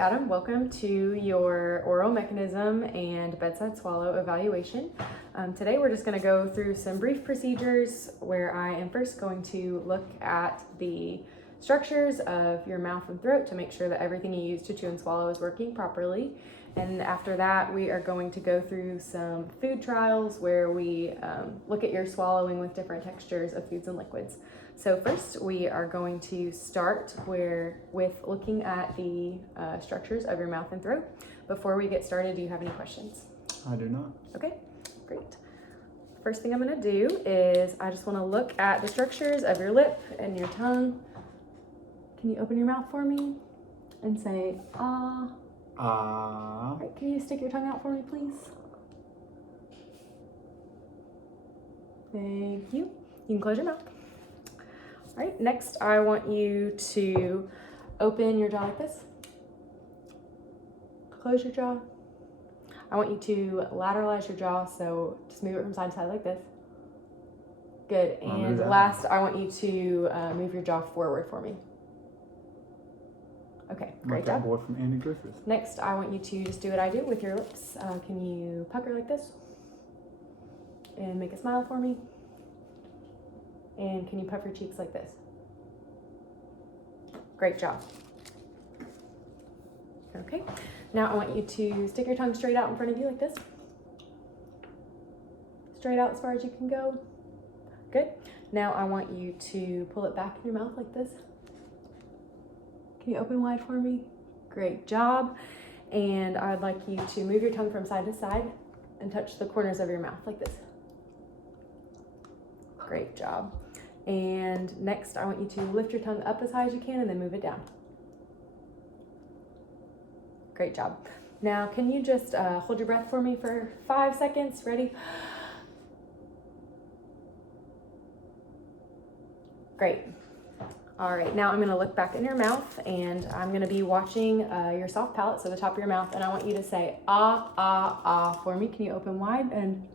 Adam, welcome to your oral mechanism and bedside swallow evaluation. Today we're just going to go through some brief procedures where I am first going to look at the structures of your mouth and throat to make sure that everything you use to chew and swallow is working properly. And after that, we are going to go through some food trials where we look at your swallowing with different textures of foods and liquids. So first, we are going to start with looking at the structures of your mouth and throat. Before we get started, do you have any questions? I do not. Okay, great. First thing I'm going to do is I just want to look at the structures of your lip and your tongue. Can you open your mouth for me and say, ah? Ah. All right, can you stick your tongue out for me, please? Thank you. You can close your mouth. All right, next I want you to open your jaw like this. Close your jaw. I want you to lateralize your jaw, so just move it from side to side like this. Good, and last I want you to move your jaw forward for me. Okay, great job. Like that boy from Andy Griffith. Next, I want you to just do what I do with your lips. Can you pucker like this? And make a smile for me? And can you puff your cheeks like this? Great job. Okay, now I want you to stick your tongue straight out in front of you like this. Straight out as far as you can go. Good. Now I want you to pull it back in your mouth like this. Can you open wide for me? Great job. And I'd like you to move your tongue from side to side and touch the corners of your mouth like this. Great job. And next, I want you to lift your tongue up as high as you can and then move it down. Great job. Now, can you just hold your breath for me for 5 seconds? Ready? Great. All right, now I'm going to look back in your mouth and I'm going to be watching your soft palate, so the top of your mouth, and I want you to say ah, ah, ah for me. Can you open wide? And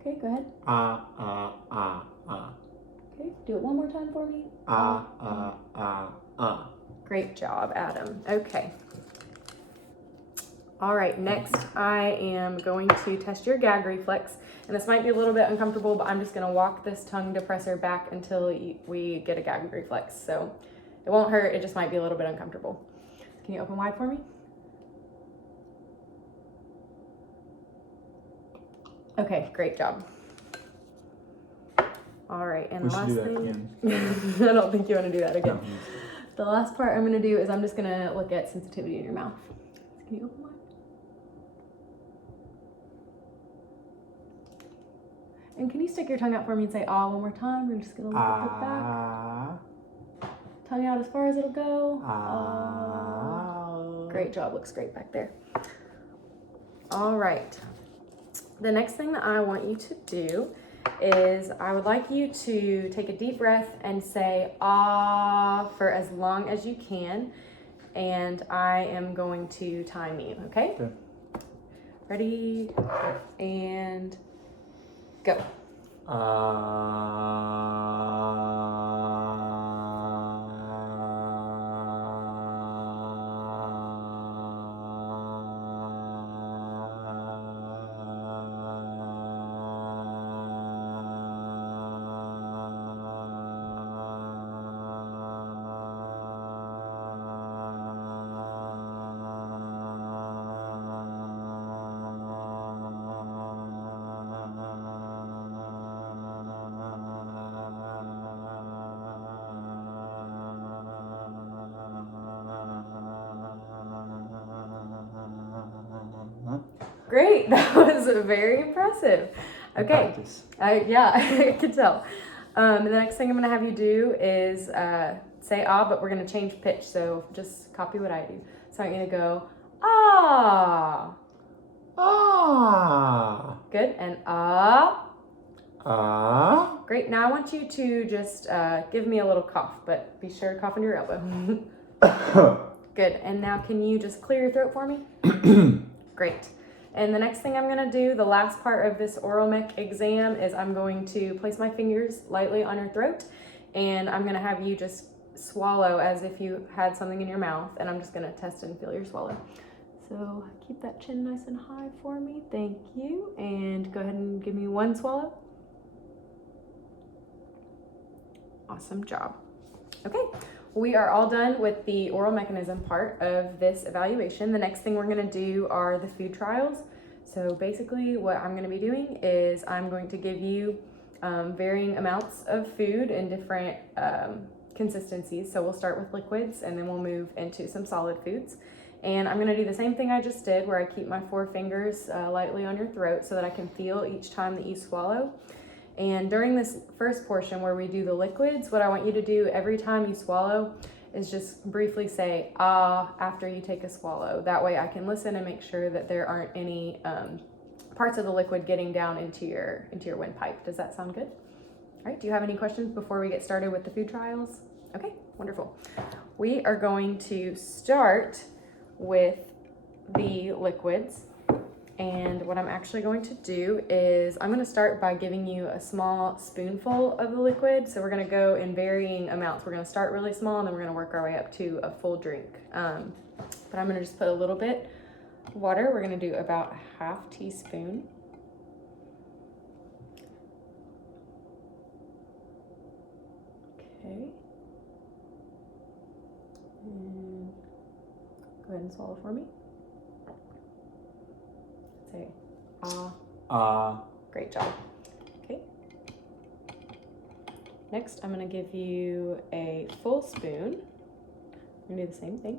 okay, go ahead. Ah, ah, ah, ah. Okay, do it one more time for me. Ah, ah, ah, ah. Great job, Adam. Okay. All right, next I am going to test your gag reflex. And this might be a little bit uncomfortable, but I'm just gonna walk this tongue depressor back until we get a gag reflex. So it won't hurt, it just might be a little bit uncomfortable. Can you open wide for me? Okay, great job. All right, and the last thing, I don't think you wanna do that again. No. The last part I'm gonna do is I'm just gonna look at sensitivity in your mouth. Can you open wide? And can you stick your tongue out for me and say ah one more time? We're just gonna look it back. Tongue out as far as it'll go. Ah. Great job, looks great back there. All right. The next thing that I want you to do is I would like you to take a deep breath and say ah for as long as you can. And I am going to time you, okay? Okay. Ready? And go. Great, that was very impressive. Okay, yeah, I could tell. The next thing I'm gonna have you do is say ah, but we're gonna change pitch, so just copy what I do. So I'm gonna go ah. Ah. Good, and ah. Ah. Great, now I want you to just give me a little cough, but be sure to cough into your elbow. Good, and now can you just clear your throat for me? Great. And the next thing I'm gonna do, the last part of this oral mech exam, is I'm going to place my fingers lightly on your throat, and I'm gonna have you just swallow as if you had something in your mouth, and I'm just gonna test and feel your swallow. So keep that chin nice and high for me, thank you. And go ahead and give me one swallow. Awesome job. Okay, we are all done with the oral mechanism part of this evaluation. The next thing we're gonna do are the food trials. So basically what I'm gonna be doing is I'm going to give you varying amounts of food in different consistencies. So we'll start with liquids and then we'll move into some solid foods. And I'm gonna do the same thing I just did where I keep my 4 fingers lightly on your throat so that I can feel each time that you swallow. And during this first portion where we do the liquids, what I want you to do every time you swallow is just briefly say ah after you take a swallow. That way I can listen and make sure that there aren't any parts of the liquid getting down into your windpipe. Does that sound good? All right, do you have any questions before we get started with the food trials? Okay, wonderful. We are going to start with the liquids. And what I'm actually going to do is I'm going to start by giving you a small spoonful of the liquid. So we're going to go in varying amounts. We're going to start really small and then we're going to work our way up to a full drink. But I'm going to just put a little bit of water. We're going to do about a ½ teaspoon. Okay. And go ahead and swallow for me. Say ah. Great job. Okay. Next, I'm going to give you a full spoon. I'm going to do the same thing.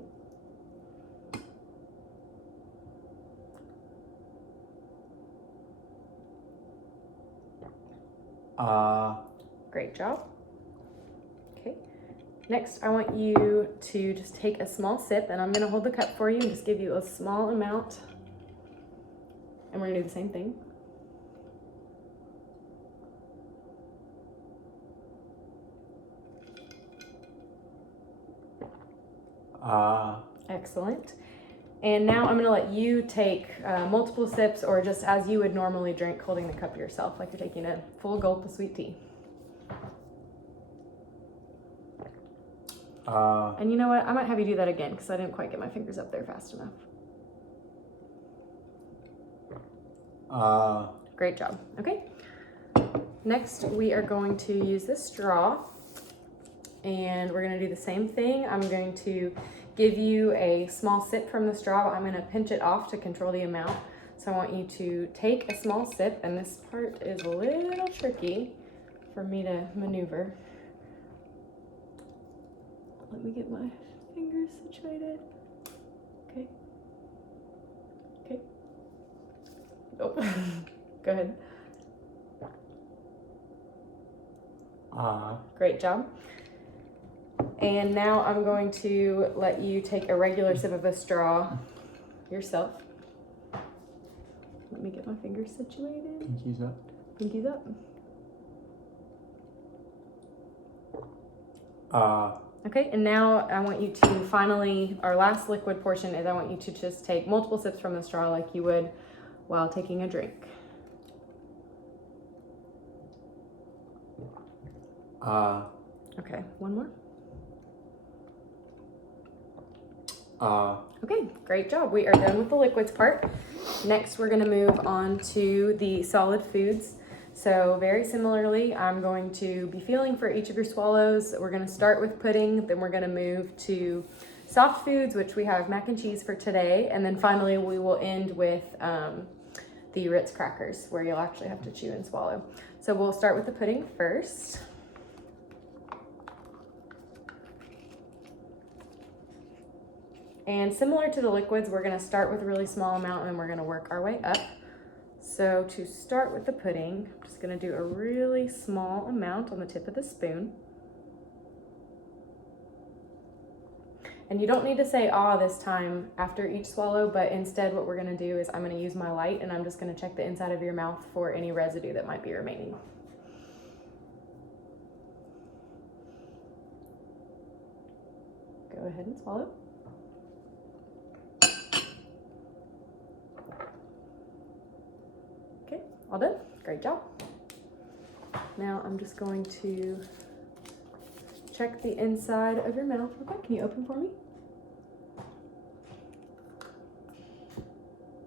Great job. Okay. Next, I want you to just take a small sip, and I'm going to hold the cup for you and just give you a small amount. And we're gonna do the same thing. Excellent. And now I'm gonna let you take multiple sips or just as you would normally drink, holding the cup yourself, like you're taking a full gulp of sweet tea. And you know what? I might have you do that again because I didn't quite get my fingers up there fast enough. Great job. Okay. Next, we are going to use this straw and we're going to do the same thing. I'm going to give you a small sip from the straw. I'm going to pinch it off to control the amount. So I want you to take a small sip, and this part is a little tricky for me to maneuver. Let me get my fingers situated. Okay. Okay. Oh, go ahead. Great job. And now I'm going to let you take a regular sip of the straw yourself. Let me get my fingers situated. Pinkies up. Pinkies up. Okay, and now I want you to finally, our last liquid portion is I want you to just take multiple sips from the straw like you would while taking a drink. Okay, one more. Okay, great job. We are done with the liquids part. Next, we're going to move on to the solid foods. So very similarly, I'm going to be feeling for each of your swallows. We're going to start with pudding, then we're going to move to soft foods, which we have mac and cheese for today, and then finally we will end with the Ritz crackers, where you'll actually have to chew and swallow. So we'll start with the pudding first. And similar to the liquids, we're going to start with a really small amount and we're going to work our way up. So to start with the pudding, I'm just going to do a really small amount on the tip of the spoon. And you don't need to say ah this time after each swallow, but instead what we're going to do is I'm going to use my light and I'm just going to check the inside of your mouth for any residue that might be remaining. Go ahead and swallow. Okay, all done. Great job. Now I'm just going to check the inside of your mouth real quick. Can you open for me?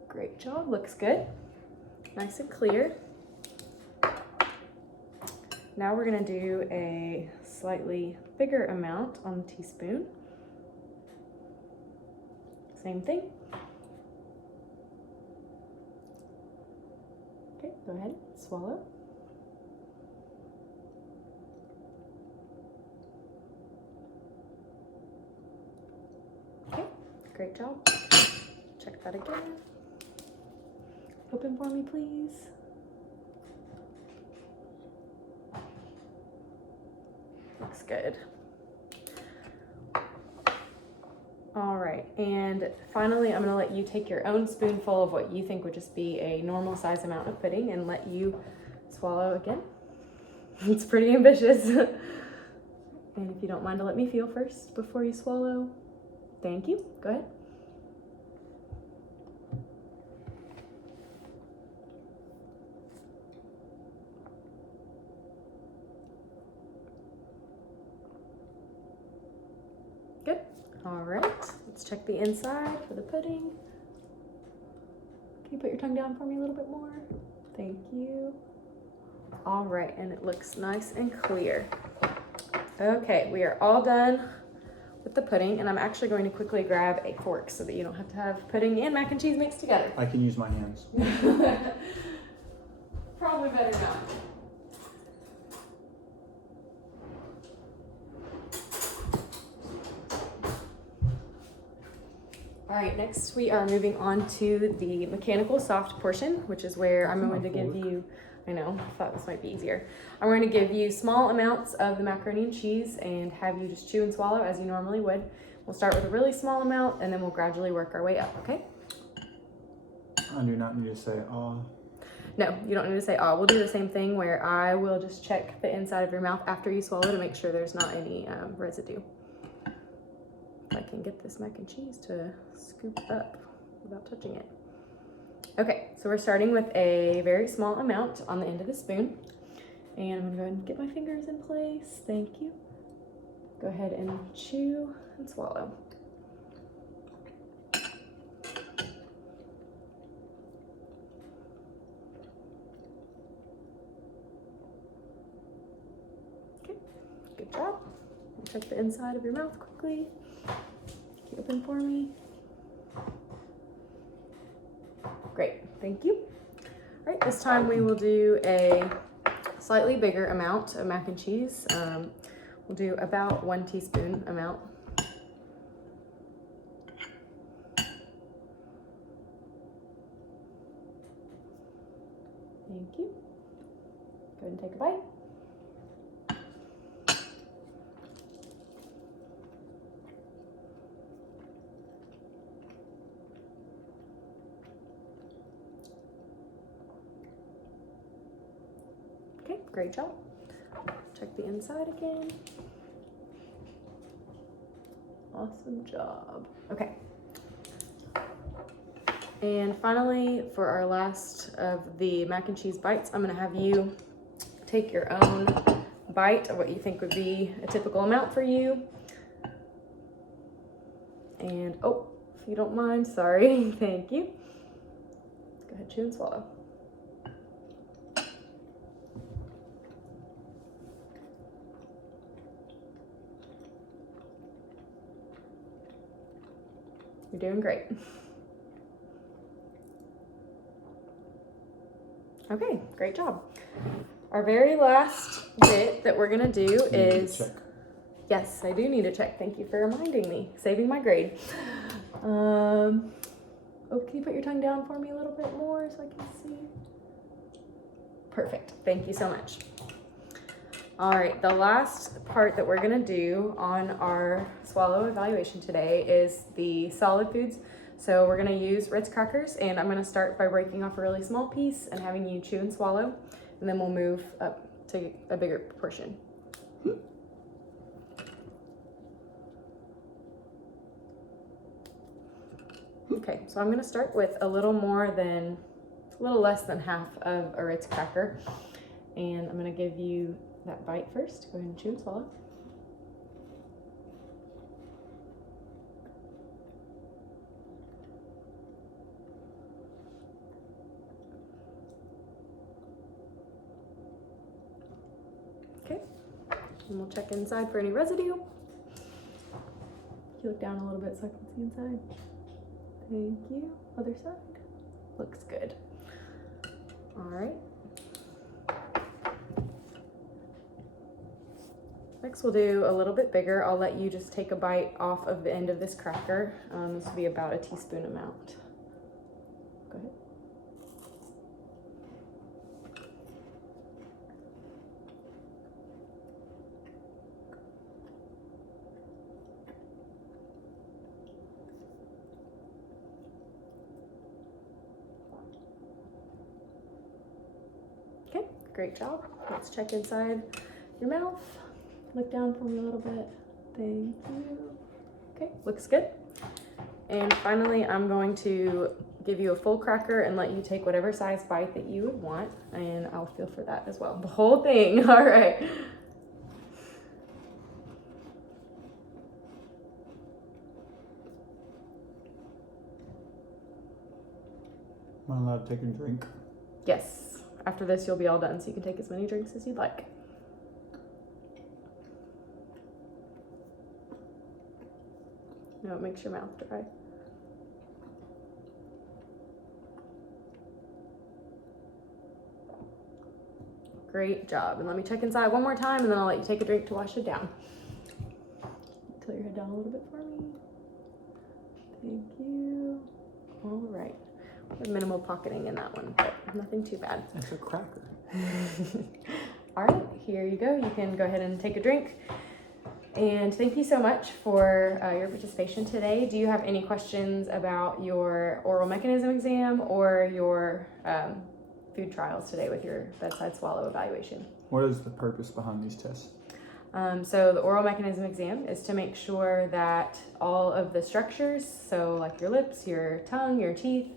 Great job, looks good. Nice and clear. Now we're gonna do a slightly bigger amount on the teaspoon. Same thing. Okay, go ahead, swallow. Okay, great job. Check that again. Open for me, please. Looks good. All right, and finally, I'm gonna let you take your own spoonful of what you think would just be a normal size amount of pudding and let you swallow again. It's pretty ambitious. And if you don't mind to let me feel first before you swallow. Thank you, go ahead. Good. All right, let's check the inside for the pudding. Can you put your tongue down for me a little bit more? Thank you. All right, and it looks nice and clear. Okay, we are all done with the pudding, and I'm actually going to quickly grab a fork so that you don't have to have pudding and mac and cheese mixed together. I can use my hands. Probably better not. All right, next we are moving on to the mechanical soft portion, which is where I'm going to give you, I know, I thought this might be easier. I'm going to give you small amounts of the macaroni and cheese and have you just chew and swallow as you normally would. We'll start with a really small amount and then we'll gradually work our way up, okay? I do not need to say, oh. No, you don't need to say, oh. We'll do the same thing where I will just check the inside of your mouth after you swallow to make sure there's not any residue. If I can get this mac and cheese to scoop up without touching it. Okay, so we're starting with a very small amount on the end of the spoon. And I'm gonna go ahead and get my fingers in place. Thank you. Go ahead and chew and swallow. Okay, good job. Check the inside of your mouth quickly. Can you open for me? Great, thank you. All right, this time we will do a slightly bigger amount of mac and cheese. We'll do about 1 teaspoon amount. Thank you. Go ahead and take a bite. Okay, great job. Check the inside again. Awesome job. Okay. And finally, for our last of the mac and cheese bites, I'm gonna have you take your own bite of what you think would be a typical amount for you. And, oh, if you don't mind, sorry, thank you. Go ahead, chew and swallow. You're doing great. Okay, great job. Our very last bit that we're gonna do is, yes, I do need a check. Thank you for reminding me, saving my grade. Oh, can you put your tongue down for me a little bit more so I can see? Perfect, thank you so much. All right, the last part that we're gonna do on our swallow evaluation today is the solid foods. So we're gonna use Ritz crackers, and I'm gonna start by breaking off a really small piece and having you chew and swallow, and then we'll move up to a bigger portion. Okay, so I'm gonna start with a little less than half of a Ritz cracker, and I'm gonna give you that bite first. Go ahead and chew and swallow. Okay, and we'll check inside for any residue. You look down a little bit so I can see inside. Thank you. Other side. Looks good. All right. Next we'll do a little bit bigger. I'll let you just take a bite off of the end of this cracker. This will be about a teaspoon amount. Go ahead. Okay, great job. Let's check inside your mouth. Look down for me a little bit. Thank you. Okay, looks good. And finally, I'm going to give you a full cracker and let you take whatever size bite that you would want, and I'll feel for that as well. The whole thing. All right. Am I allowed to take a drink? Yes. After this, you'll be all done, so you can take as many drinks as you'd like. No, it makes your mouth dry. Great job. And let me check inside one more time, and then I'll let you take a drink to wash it down. Tilt your head down a little bit for me. Thank you. All right. Minimal pocketing in that one, but nothing too bad. That's a cracker. All right, here you go. You can go ahead and take a drink. And thank you so much for your participation today. Do you have any questions about your oral mechanism exam or your food trials today with your bedside swallow evaluation? What is the purpose behind these tests? So the oral mechanism exam is to make sure that all of the structures, so like your lips, your tongue, your teeth,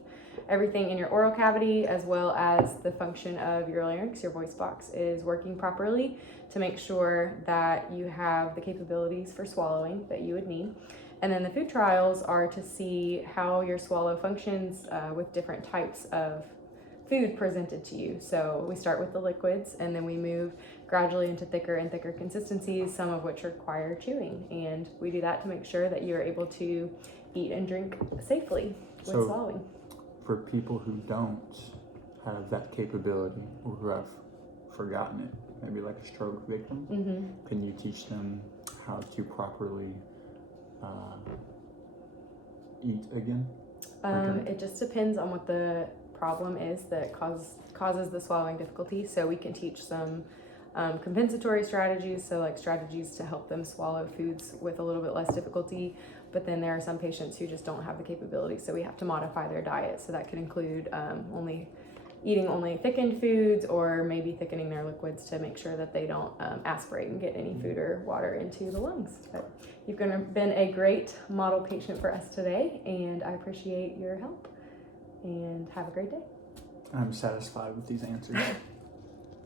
everything in your oral cavity, as well as the function of your larynx, your voice box, is working properly to make sure that you have the capabilities for swallowing that you would need. And then the food trials are to see how your swallow functions with different types of food presented to you. So we start with the liquids, and then we move gradually into thicker and thicker consistencies, some of which require chewing. And we do that to make sure that you're able to eat and drink safely with swallowing. For people who don't have that capability or who have forgotten it, maybe like a stroke victim, can you teach them how to properly eat again? It just depends on what the problem is that causes the swallowing difficulty. So we can teach some compensatory strategies, so like strategies to help them swallow foods with a little bit less difficulty. But then there are some patients who just don't have the capability, so we have to modify their diet. So that could include eating only thickened foods, or maybe thickening their liquids to make sure that they don't aspirate and get any food or water into the lungs. But you've been a great model patient for us today, and I appreciate your help, and have a great day. I'm satisfied with these answers.